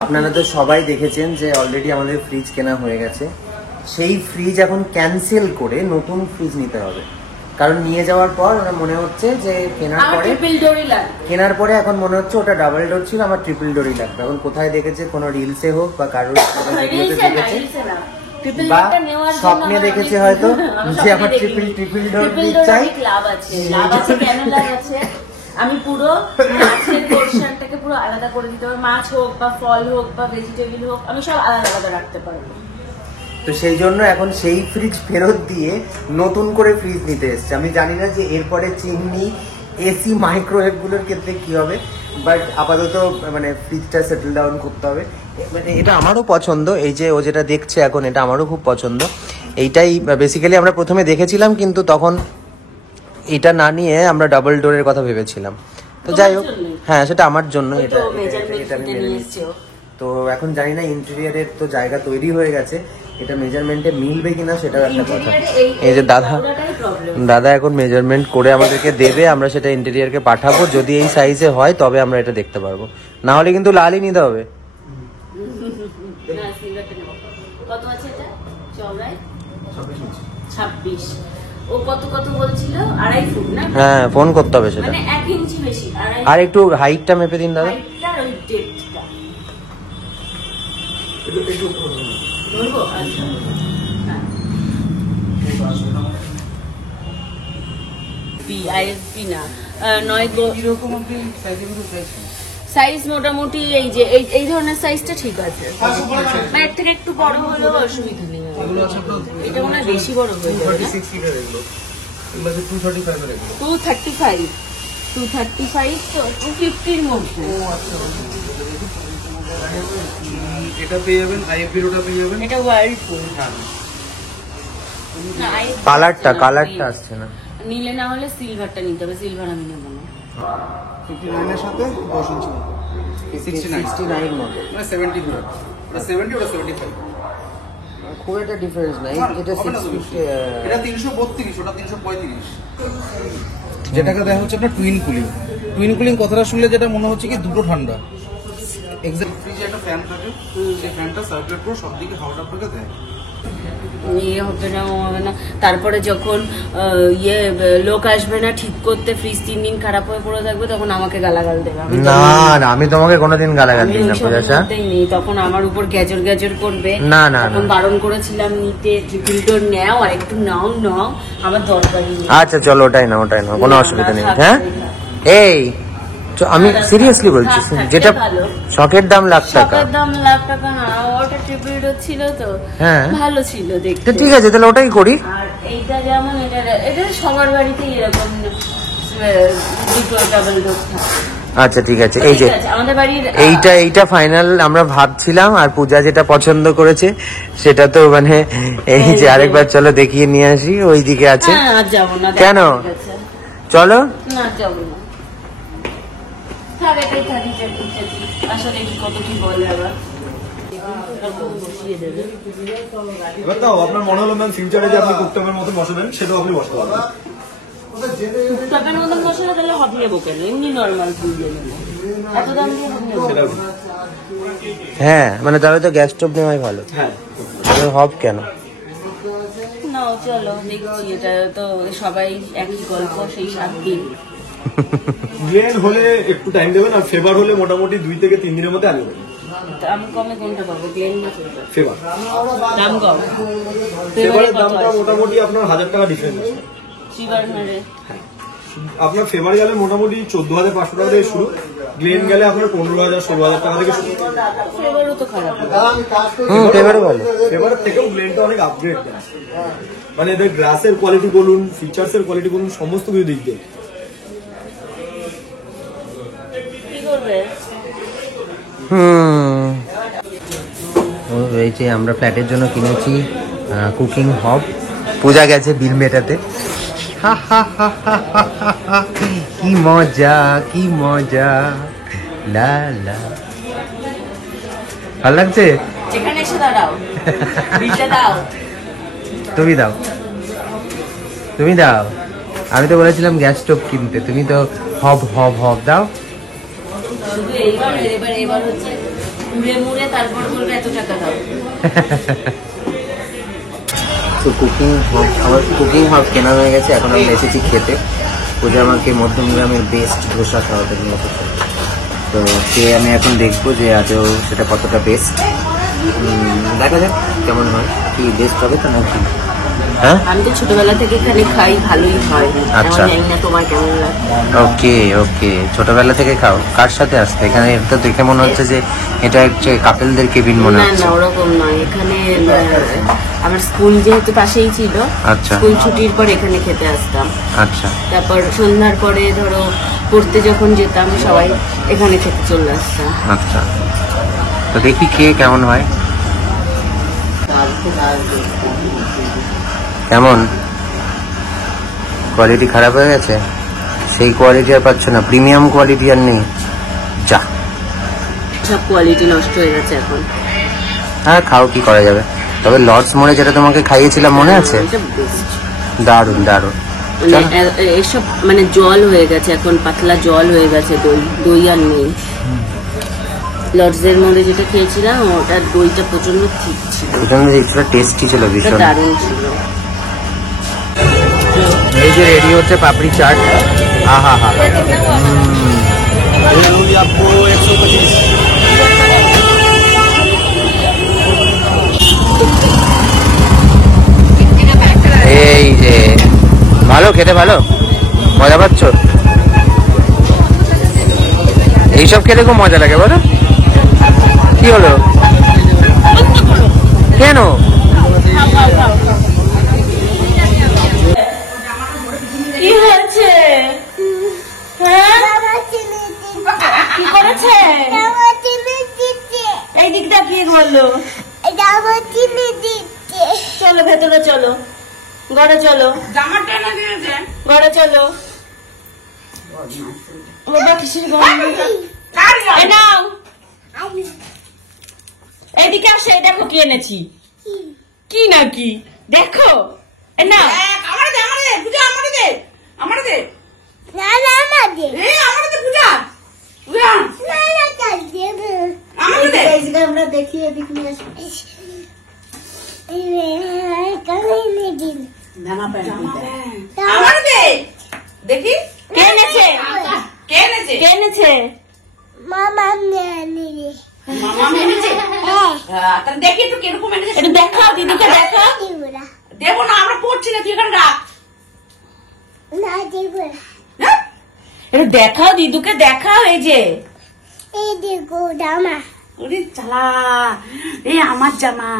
আপনারা তো সবাই দেখেছেন যে অলরেডি আমাদের ফ্রিজ কেনা হয়ে গেছে। সেই ফ্রিজ এখন ক্যান্সেল করে নতুন ফ্রিজ নিতে হবে, কারণ নিয়ে যাওয়ার পর ওটা মনে হচ্ছে যে কেনার পরে এখন মনে হচ্ছে ওটা ডাবল ডোর ছিল, আমার ট্রিপল ডোরই লাগবে। এখন কোথায় দেখেছে, কোনো রিলসে হোক বা কারোর ভিডিওতে দেখেছে বা স্বপ্নে দেখেছে হয়তো যে আমার ট্রিপল ডোর ফ্রিজ চাই। আমি পুরো মাছের পোরশনটাকে পুরো আলাদা করে দিতে পারবো, মাছ হোক বা ফল হোক বা ভেজিটেবল হোক আমি সব আলাদা আলাদা রাখতে পারবো। তো সেই জন্য এখন সেই ফ্রিজ ফেরত দিয়ে নতুন করে ফ্রিজ নিতে এসছে। আমি জানি না যে এরপরে চিমনি, এসি, মাইক্রোওয়েভ গুলোর ক্ষেত্রে কি হবে, বাট আপাতত মানে ফ্রিজটা সেটেল ডাউন করতে হবে। মানে এটা আমারও পছন্দ, এই যে ও যেটা দেখছে এখন এটা আমারও খুব পছন্দ। এইটাই বেসিক্যালি আমরা প্রথমে দেখেছিলাম, কিন্তু তখন এটা না নিয়ে আমরা ডাবল ডোরের কথা ভেবেছিলাম। তো যাই হোক, হ্যাঁ সেটা আমার জন্য। এটা তো এখন জানি না, ইন্টেরিয়রের তো জায়গা তৈরি হয়ে গেছে, এটা মেজারমেন্টে মিলবে কিনা সেটাও একটা কথা। এই যে দাদা এখন মেজারমেন্ট করে আমাদেরকে দেবে, আমরা সেটা ইন্টেরিয়রকে পাঠাবো। যদি এই সাইজে হয় তবে আমরা এটা দেখতে পারবো, না হলে কিন্তু লালই নিতে হবে। কত আছে এটা? চওড়ায় 26। ও কত কত বলছিল? 2.5 ফুট না? হ্যাঁ, ফোন করতে হবে সেটা। মানে 1 ইঞ্চি বেশি। আর একটু হাইটটা মেপে দিন দাদা। হাইটটা আর ওই ডেপথটা একটু ধরবো। আচ্ছা হ্যাঁ, আইএসপি না, 9 এরকম আপনি সাইজের চাইছেন? সাইজ মোটামুটি এই যে এই ধরনের সাইজটা ঠিক আছে, মানে এর থেকে একটু বড় হলেও অসুবিধা নেই। এটা মনে হয় বেশি বড় হয়ে যাবে। 36 লিটার এগুলো, এগুলো 235 এর এগুলো। 235 তো 250 এর মধ্যে। ও আচ্ছা, এটা পেয়ে যাবেন, আইএফবির ওটা পেয়ে যাবেন। এটা ওয়ার্লপুল। হ্যাঁ, কালারটা আসছে না। নিলে না হলে সিলভারটা নিতে হবে, সিলভার আমি নেব না। 59 এর সাথে 10 ইঞ্চি মতো, 69 মতো, মানে 70 পুরো। এটা 70, ওটা 75। খুব একটা ডিফারেন্স নাই। এটা 650, এটা 332, ওটা 335। যেটাকে দেখা হচ্ছে আপনার টুইন কুলিং। টুইন কুলিং কথাটা শুনলে যেটা মনে হচ্ছে কি দুটো ঠান্ডা। এক্সাক্ট ফ্রিজে একটা ফ্যান থাকে, সেই ফ্যানটা সার্কুলেট করে সব দিকে হাওয়াটা আপনাকে দেয়। ইয়ে হবে না, হবে না। তারপরে যখন লোক আসবে না ঠিক করতে, ফ্রিজ 3 দিন খারাপ হয়ে পড়ে থাকবে, তখন আমাকে গালাগাল দেবে। না না, আমি তোমাকে কোনোদিন গালাগাল দিই না পূজাশা। তখন আমার উপর গ্যাজর গ্যাজর করবে। না না, তখন বারণ করেছিলাম নিতে, ট্রিপল ডোর নাও, আর একটু নাও, আমার দরকারই নেই। আচ্ছা চলো, ওটাই নাও, কোনো অসুবিধা নেই। হ্যাঁ এই আমি সিরিয়াসলি বলছি, যেটা শখের দাম লাখ টাকা, না, ওটা ট্রিপল ডোর ছিল তো, হ্যাঁ ভালো ছিল দেখতে। ঠিক আছে, তাহলে ওটাই করি। আর এইটা যেমন, এটা সবার বাড়িতেই এরকম ডাবল ডোর থাকে। আচ্ছা ঠিক আছে, এই যে আমাদের বাড়ির এইটা ফাইনাল আমরা ভাবছিলাম। আর পূজা যেটা পছন্দ করেছে সেটা তো মানে এই যে আরেকবার চলো দেখিয়ে নিয়ে আসি, ওই দিকে আছে। কেন চলো না, যাবো না, আসলে কত কি বলে আবার। এবার তাও আপনার মনে হলো ম্যাম ফিউচারে যে আপনি কুকটপের মতো বসাবেন, সেটাও আপনি বসাতে পারবেন। কুকটপের মতো বসালে তাহলে হব নেবো কেন? এমনি নর্মাল ফুল দিয়ে নেবো, এত দাম দিয়ে হব নেবো। হ্যাঁ, মানে তাহলে তো গ্যাস স্টোভ নেওয়াই ভালো। হ্যাঁ, হব কেন না? চলো দেখছি, এটা তো সবাই একই গল্প, সেই 7 দিন। গ্লেন হলে একটু টাইম দেবেন, আর ফেভার হলে মোটামুটি 2 থেকে 3 দিনের মধ্যে আনবেন। দাম কমে কোনটা পাবো, গ্লেন না ফেভার? দাম কম, ফেভারের দামটা মোটামুটি আপনার 1000 টাকা ডিফারেন্স আছে। আপনার ফেভার গেলে মোটামুটি 14,500 টাকা থেকে শুরু, গ্লেন গেলে আপনার 15,000 16,000 টাকা থেকে শুরু। ফেভারও তো খারাপ, ফেভারও ভালো। ফেভারের থেকেও গ্লেনটা অনেক আপগ্রেড দেয়, মানে এদের গ্লাসের কোয়ালিটি বলুন, ফিচার্স এর কোয়ালিটি বলুন, সমস্ত কিছু দিক দিয়ে। এই যে আমরা ফ্ল্যাটের জন্য কিনেছি কুকিং হব। পূজা গেছে বিল মেটাতে। কি মজা, কি মজা, লা লা। ভালো লাগছে? যেখানে এসে দাঁড়াও, বিলটা দাও। তুমি দাও, তুমি দাও। আমি তো বলেছিলাম গ্যাস স্টোভ কিনতে, তুমি তো হব হব হব দাও। শুধু এইবার হচ্ছে মুড়ে মুড়ে তারপর বলবে এত টাকা দাও। তো আমার কুকিং হব কেনা হয়ে গেছে, এখন আমি এসেছি খেতে। পূজা আমাকে মধ্যমগ্রামের বেস্ট ধোসা খাওয়াতে নিয়ে এসেছে, তো সে আমি এখন দেখবো যে আজও সেটা কতটা বেস্ট। দেখা যাক কেমন হয়, কি বেস্ট হবে তো নাকি। হ্যাঁ, আমি তো ছোটবেলা থেকে এখানে খাই, ভালোই হয়। আচ্ছা। এখন জানি না তোমার কেমন লাগে। ওকে ওকে, ছোটবেলা থেকে খাও। কার সাথে আসতে এখানে? তো দেখে মনে হচ্ছে যে এটা হচ্ছে কাপেলদের কেবিন মনে না হচ্ছে। না ওরকম নয়, এখানে আমার স্কুল যেহেতু পাশেই ছিল, আচ্ছা। স্কুল ছুটির পর এখানে খেতে আসতাম। আচ্ছা তারপর সন্ধ্যার পরে ধরো পড়তে যখন যেতাম সবাই এখানে খেতে চলে আসতাম। আচ্ছা, তো দেখি খেয়ে কেমন হয়। কেমন কোয়ালিটি খারাপ হয়ে গেছে? সেই কোয়ালিটি আর পাচ্ছ না, প্রিমিয়াম কোয়ালিটি আর নেই। যা, সব কোয়ালিটি নষ্ট হয়ে গেছে এখন। হ্যাঁ খাও, কি করা যাবে। তবে লর্ডস মোড়ে যেটা তোমাকে খাইয়েছিলাম মনে আছে? এটা best। দারুণ দারুণ। মানে এসব মানে জল হয়ে গেছে এখন, পাতলা জল হয়ে গেছে, দই দই আর নেই। লর্ডসের মধ্যে যেটা খেয়েছিলাম ওটার দইটা প্রচন্ড ঠিক ছিল, প্রচন্ড টেস্টি ছিল, ওটা ভীষণ। দারুণ ছিল। এই যে রেডি হচ্ছে পাপড়ি চাট। আহা হা, आपको 125। এই যে ভালো খেতে, ভালো মজা পাচ্ছ? এইসব খেতে খুব মজা লাগে, বলো। কি হলো? কেন? কি হয়েছে? হ্যাঁ কি করেছে? এই দিকটা কি বললো? চলো ভেতরে চলো, ঘরে চলো, ঘরে চলো। বাবা কিসের গন্ধ? এই নাও, এইদিকে আসে, দেখো কি এনেছি। কি না কি দেখো, এই নাও। আমরা দেখি এদিক নিয়ে দেখি কে এনেছে, কে এনেছে, কে এনেছে? দেখি তো কিরকম এনেছে একটু দেখাও, দিদিকে দেখাও। দেবো না, আমরা পড়ছি না, তুই এখানে রাখ। একটু দেখাও, দিদুকে দেখাও। এই যে ওরে চালা, এই আমার জামা।